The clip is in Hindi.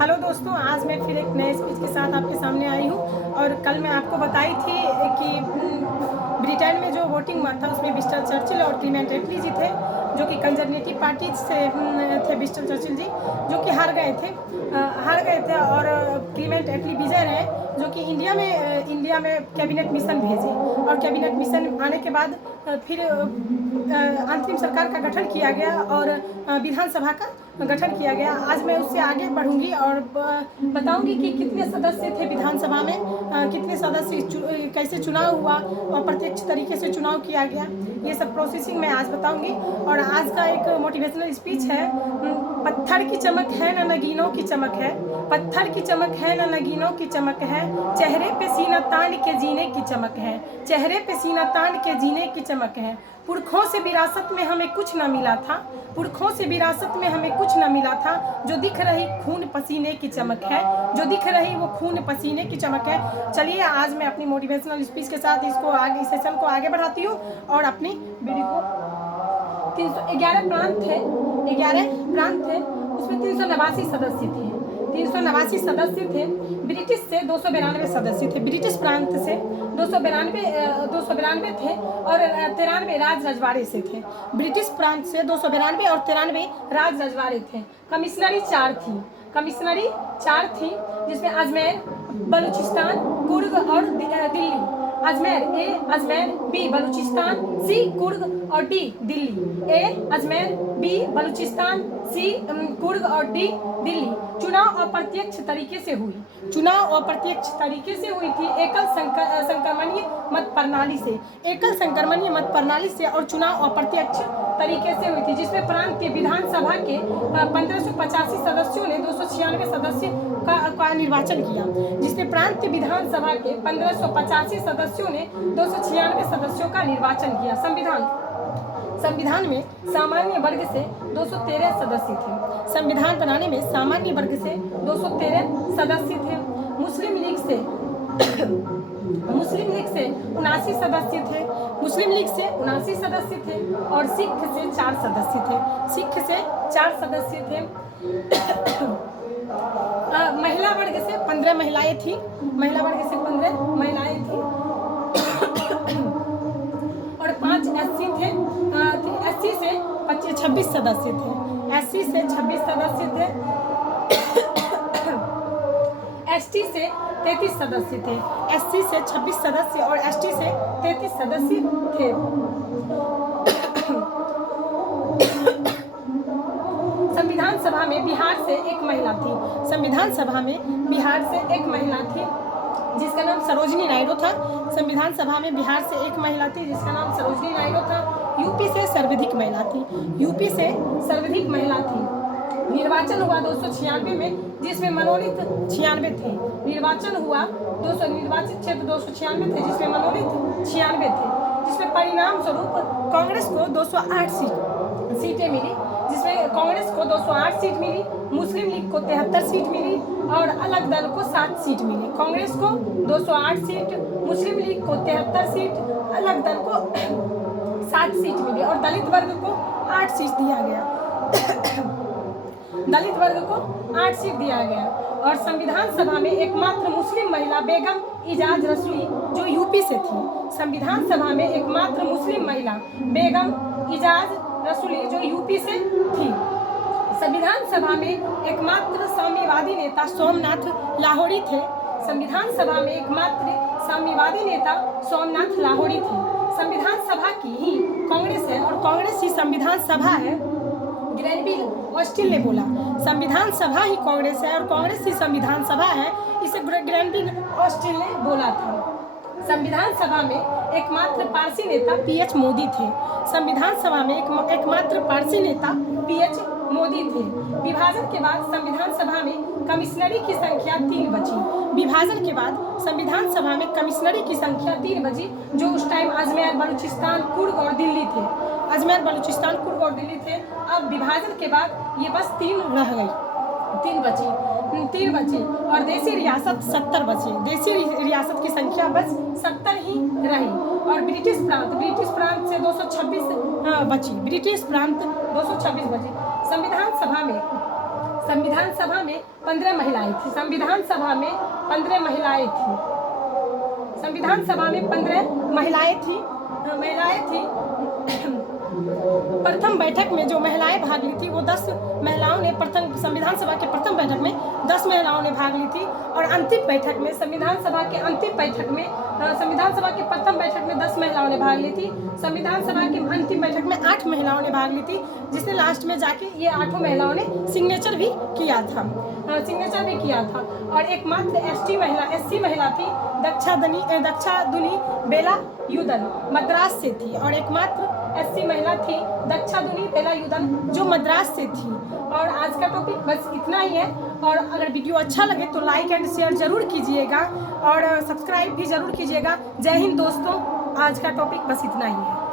हेलो दोस्तों, आज मैं फिर एक नए स्पीच के साथ आपके सामने आई हूँ। और कल मैं आपको बताई थी कि ब्रिटेन में जो वोटिंग हुआ था उसमें विंस्टन चर्चिल और क्लीमेंट एटली जी थे, जो कि कंजर्वेटिव पार्टी से थे। विंस्टन चर्चिल जी जो कि हार गए थे और क्लीमेंट एटली विजय रहे, जो कि इंडिया में कैबिनेट मिशन भेजे। और कैबिनेट मिशन आने के बाद फिर अंतरिम सरकार का गठन किया गया और विधानसभा का गठन किया गया। आज मैं उससे आगे बढ़ूंगी और बताऊंगी कि कितने सदस्य थे विधानसभा में, कितने सदस्य कैसे चुनाव हुआ और प्रत्यक्ष तरीके से चुनाव किया गया। ये सब प्रोसेसिंग मैं आज बताऊंगी। और आज का एक मोटिवेशनल स्पीच है, पत्थर की चमक है न नगीनों की चमक है, पत्थर की चमक है न नगीनों की चमक है, चेहरे पे सीना तान के जीने की चमक है, चेहरे पे सीना तान के जीने की चमक है। पुरखों से विरासत में हमें कुछ न मिला था, पुरखों से विरासत में हमें कुछ न मिला था, जो दिख रही खून पसीने की चमक है, जो दिख रही वो खून पसीने की चमक है। चलिए आज मैं अपनी मोटिवेशनल स्पीच के साथ इसको आगे सेशन को आगे बढ़ाती हूँ और अपनी वीडियो को 311 प्रांत थे, उसमें 389 सदस्य थे। 389 सदस्य थे। ब्रिटिश से 292 सदस्य थे। ब्रिटिश प्रांत से 292 थे और 93 राज रजवाड़े से थे। ब्रिटिश प्रांत से 292 और 93 राज रजवाड़े थे। कमिश्नरी 4 थी, जिसमें अजमेर, बलूचिस्तान, कुर्ग और दिल्ली। अजमेर ए, अजमेर बी, बलूचिस्तान सी, कुर्ग और डी, दिल्ली। ए अजमेर, बी बलूचिस्तान, सी कुर्ग और डी, दिल्ली। चुनाव अप्रत्यक्ष तरीके से हुई थी, एकल संक्रमणीय मत प्रणाली से और चुनाव अप्रत्यक्ष तरीके से हुई थी, जिसमें प्रांत के विधानसभा के 1585 सदस्यों ने 296 सदस्य का निर्वाचन किया। जिसमें प्रांत के विधानसभा के 1585 सदस्यों ने 296 सदस्यों का निर्वाचन किया। संविधान में सामान्य वर्ग से 213 सदस्य थे। संविधान बनाने में सामान्य वर्ग से 213 सदस्य थे। मुस्लिम लीग से 79 सदस्य थे। और सिख से 4 सदस्य थे। महिला वर्ग से 15 महिलाएं थी। और 5 एससी थे। एससी से 26 सदस्य थे। एसटी से 33 सदस्य थे। एससी से 26 सदस्य और एसटी से 33 सदस्य थे। संविधान सभा में बिहार से एक महिला थी, जिसका नाम सरोजिनी नायडू था। संविधान सभा में बिहार से एक महिला थी, जिसका नाम सरोजिनी नायडू था। यूपी से सर्वाधिक महिला थी। निर्वाचन हुआ 296 में, जिसमें मनोनीत 96 थे। निर्वाचित क्षेत्र 296 थे, जिसमें मनोनीत 96 थे। जिसमें परिणाम स्वरूप कांग्रेस को 208 सीटें मिली, जिसमें कांग्रेस को 208 सीट मिली, मुस्लिम लीग को 73 सीट मिली और अलग दल को 7 सीट मिली। कांग्रेस को 208 सीट, मुस्लिम लीग को 73 सीट, अलग दल को 7 सीट मिली और दलित वर्ग को 8 सीट दिया गया। और संविधान सभा में एकमात्र मुस्लिम महिला बेगम इजाज रसूली, जो यूपी से थी। संविधान सभा में एकमात्र मुस्लिम महिला बेगम इजाज रसूली, जो यूपी से थी। संविधान सभा में एकमात्र साम्यवादी नेता सोमनाथ लाहौरी थे। संविधान सभा में एकमात्र साम्यवादी नेता सोमनाथ लाहौरी थे। संविधान सभा की ही कांग्रेस है और कांग्रेस ही संविधान सभा है। ग्रैनविल ऑस्टिन ने बोला, संविधान सभा ही कांग्रेस है और कांग्रेस ही संविधान सभा है। इसे ग्रैनविल ऑस्टिन ने बोला था। संविधान सभा में एकमात्र पारसी नेता पीएच मोदी थे। संविधान सभा में एकमात्र पारसी नेता पीएच मोदी थे। विभाजन के बाद संविधान सभा में कमिश्नरी की संख्या 3 बची। जो उस टाइम अजमेर, बलूचिस्तान, कुर्ग और दिल्ली थे। अब विभाजन के बाद ये बस 3 बची और देसी रियासत 70 बची। देसी रियासत की संख्या बस 70 ही रही। और ब्रिटिश प्रांत से 226 बची। संविधान संविधान सभा में 15 महिलाएं थी। संविधान सभा में 15 महिलाएं थी। संविधान सभा में 15 महिलाएं थी। प्रथम बैठक में जो महिलाएं भाग ली थी वो 10 महिलाओं ने प्रथम संविधान सभा के प्रथम बैठक में 10 महिलाओं ने भाग ली थी। और अंतिम बैठक में संविधान सभा के अंतिम बैठक में संविधान सभा के प्रथम बैठक में 10 महिलाओं ने भाग ली थी। संविधान सभा की अंतिम बैठक में 8 महिलाओं ने भाग ली थी, जिसने लास्ट में जाके ये 8 महिलाओं ने सिग्नेचर भी किया था। और एकमात्र एससी महिला थी दक्षा दुनी वेलायुधन मद्रास से थी। और एकमात्र एससी महिला थी दक्षा दुनी वेलायुधन जो मद्रास से थी। और आज का टॉपिक बस इतना ही है। और अगर वीडियो अच्छा लगे तो लाइक एंड शेयर ज़रूर कीजिएगा और सब्सक्राइब भी ज़रूर कीजिएगा। जय हिंद दोस्तों, आज का टॉपिक बस इतना ही है।